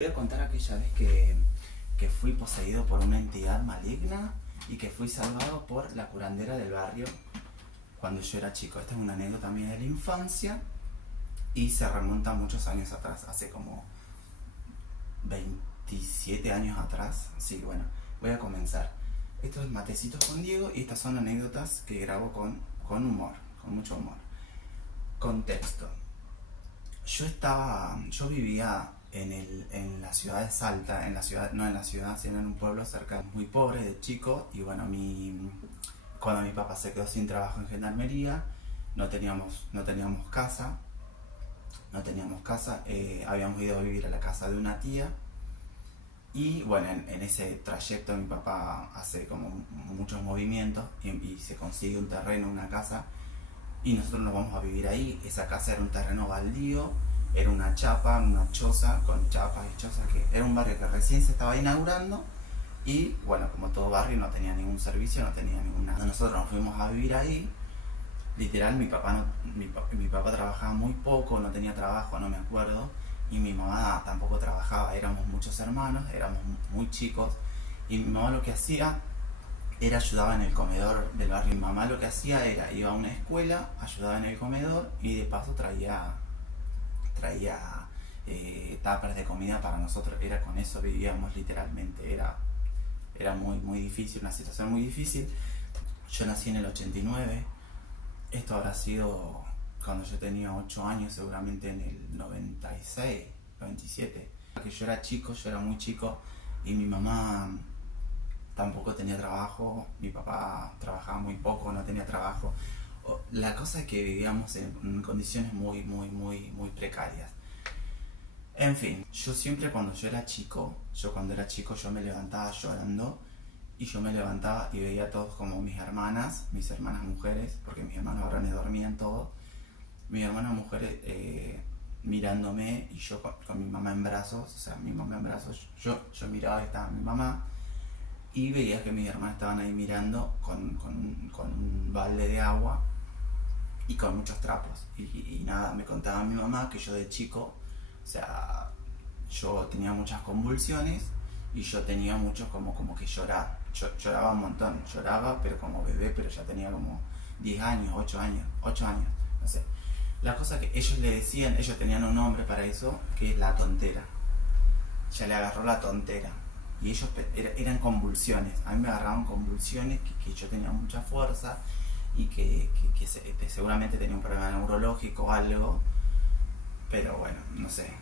Voy a contar aquella vez que fui poseído por una entidad maligna y que fui salvado por la curandera del barrio cuando yo era chico. Esta es una anécdota mía de la infancia y se remonta muchos años atrás, hace como 27 años atrás. Sí, bueno, voy a comenzar. Esto es Matecitos con Diego y estas son anécdotas que grabo con humor, con mucho humor. Contexto. Yo vivía en la ciudad de Salta, no en la ciudad, sino en un pueblo cerca, muy pobre de chico, y bueno, cuando mi papá se quedó sin trabajo en gendarmería, no teníamos casa, habíamos ido a vivir a la casa de una tía, y bueno, en ese trayecto mi papá hace como muchos movimientos y se consigue un terreno, una casa, y nosotros nos vamos a vivir ahí. Esa casa era un terreno baldío, era una chapa, una choza con chapas y chozas, que era un barrio que recién se estaba inaugurando y bueno, como todo barrio no tenía ningún servicio, no tenía ninguna. Nosotros nos fuimos a vivir ahí, literal. Mi papá trabajaba muy poco, no tenía trabajo, no me acuerdo, y mi mamá tampoco trabajaba. Éramos muchos hermanos, éramos muy chicos, y mi mamá lo que hacía era ayudaba en el comedor del barrio. Mi mamá lo que hacía era iba a una escuela, ayudaba en el comedor y de paso traía tapas de comida para nosotros. Era con eso vivíamos literalmente. Era muy difícil, una situación muy difícil. Yo nací en el 89, esto habrá sido cuando yo tenía 8 años, seguramente en el 96, 97. Que yo era muy chico, y mi mamá tampoco tenía trabajo, mi papá trabajaba muy poco, no tenía trabajo. La cosa es que vivíamos en condiciones muy precarias. En fin, yo siempre cuando era chico, yo me levantaba llorando, y yo me levantaba y veía a todos como mis hermanas mujeres, porque mis hermanos varones dormían todos, mis hermanas mujeres mirándome, y yo con mi mamá en brazos, yo miraba, estaba mi mamá, y veía que mis hermanas estaban ahí mirando con un balde de agua y con muchos trapos. Y nada, me contaba mi mamá que yo de chico, yo tenía muchas convulsiones y yo tenía mucho como que llorar. Yo lloraba un montón, lloraba pero como bebé, pero ya tenía como 10 años, 8 años, no sé. La cosa que ellos le decían, ellos tenían un nombre para eso, que es la tontera. Ya le agarró la tontera. Y ellos eran convulsiones. A mí me agarraban convulsiones, que yo tenía mucha fuerza y que seguramente tenía un problema neurológico o algo. Pero bueno, no sé.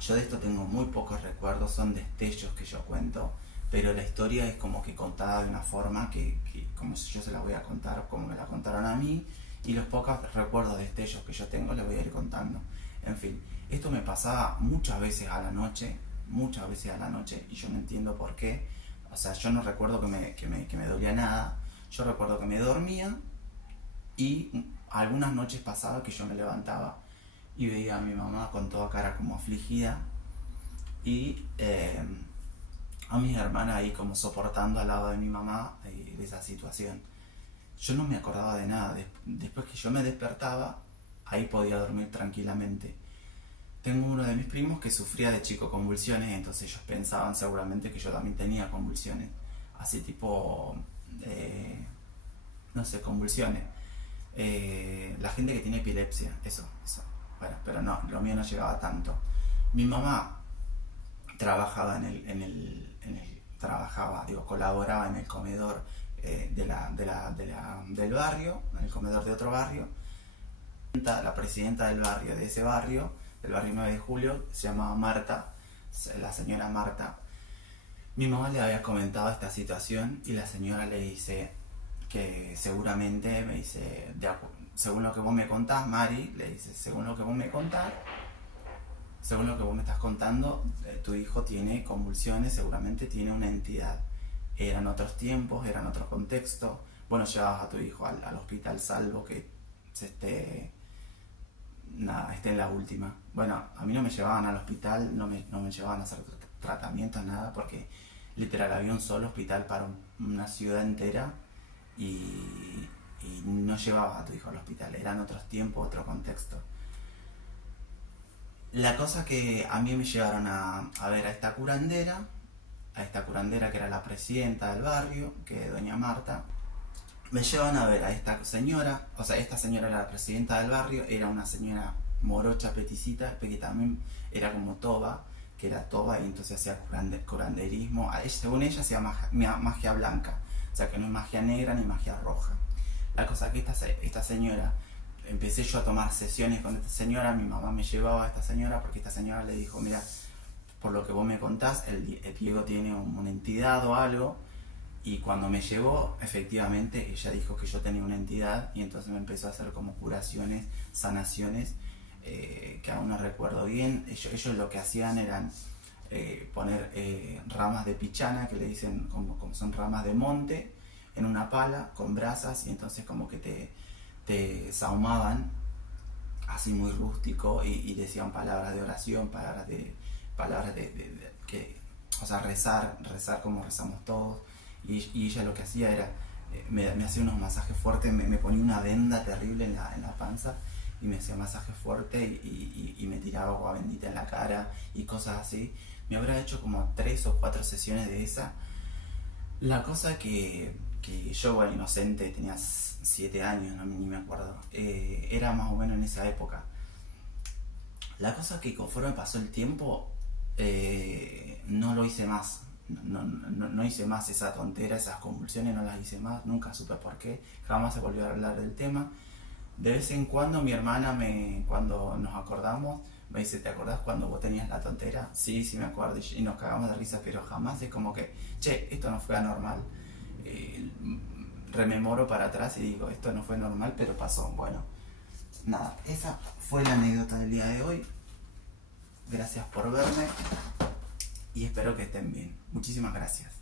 Yo de esto tengo muy pocos recuerdos, son destellos que yo cuento, pero la historia es como que contada de una forma que como si yo se la voy a contar como me la contaron a mí, y los pocos recuerdos, destellos que yo tengo les voy a ir contando. En fin, esto me pasaba muchas veces a la noche, y yo no entiendo por qué. O sea, yo no recuerdo que me dolía nada, yo recuerdo que me dormía, y algunas noches pasaba que yo me levantaba y veía a mi mamá con toda cara como afligida, y a mis hermanas ahí como soportando al lado de mi mamá de esa situación. Yo no me acordaba de nada. Después que yo me despertaba, ahí podía dormir tranquilamente. Tengo uno de mis primos que sufría de chico convulsiones, entonces ellos pensaban seguramente que yo también tenía convulsiones, así tipo, no sé, convulsiones. La gente que tiene epilepsia, eso. Bueno, pero no, lo mío no llegaba tanto. Mi mamá trabajaba colaboraba en el comedor del barrio, en el comedor de otro barrio. La presidenta del barrio, del barrio 9 de Julio, se llamaba Marta, la señora Marta. Mi mamá le había comentado esta situación y la señora le dice que seguramente, me dice, según lo que vos me contás, Mari, le dice, según lo que vos me estás contando, tu hijo tiene convulsiones, seguramente tiene una entidad. Eran otros tiempos, eran otro contexto. Bueno, llevabas a tu hijo al hospital, salvo que esté en la última. Bueno, a mí no me llevaban al hospital, no me llevaban a hacer tratamientos, nada, porque literal había un solo hospital para una ciudad entera, y no llevabas a tu hijo al hospital. Eran otros tiempos, otro contexto. La cosa que a mí me llevaron a ver a esta curandera que era la presidenta del barrio, que es doña Marta. Me llevan a ver a esta señora, o sea, esta señora era la presidenta del barrio, era una señora morocha, peticita, que también era como toba, que era toba y entonces hacía curanderismo. Según ella hacía magia blanca, o sea que no es magia negra ni magia roja. La cosa que esta señora, empecé yo a tomar sesiones con esta señora, mi mamá me llevaba a esta señora porque esta señora le dijo, mira, por lo que vos me contás, el Diego tiene una entidad o algo. Y cuando me llevó, efectivamente, ella dijo que yo tenía una entidad y entonces me empezó a hacer como curaciones, sanaciones, que aún no recuerdo bien. Ellos lo que hacían eran poner ramas de pichana, que le dicen como son ramas de monte, en una pala con brasas y entonces como que te sahumaban, así muy rústico, y decían palabras de oración, palabras de que, o sea, rezar como rezamos todos. Y ella lo que hacía era, me hacía unos masajes fuertes, me ponía una venda terrible en la panza y me hacía masaje fuerte y me tiraba agua bendita en la cara y cosas así. Me habrá hecho como 3 o 4 sesiones de esa. La cosa que yo, bueno, inocente, tenía 7 años, no, ni me acuerdo, era más o menos en esa época. La cosa que conforme pasó el tiempo, no lo hice más. No hice más esa tontera, esas convulsiones no las hice más, nunca supe por qué, jamás se volvió a hablar del tema. De vez en cuando mi hermana, cuando nos acordamos, me dice, ¿te acordás cuando vos tenías la tontera? Sí, sí me acuerdo, y nos cagamos de risa, pero jamás es como que, che, esto no fue anormal. Rememoro para atrás y digo, esto no fue normal, pero pasó. Bueno, nada, esa fue la anécdota del día de hoy. Gracias por verme y espero que estén bien. Muchísimas gracias.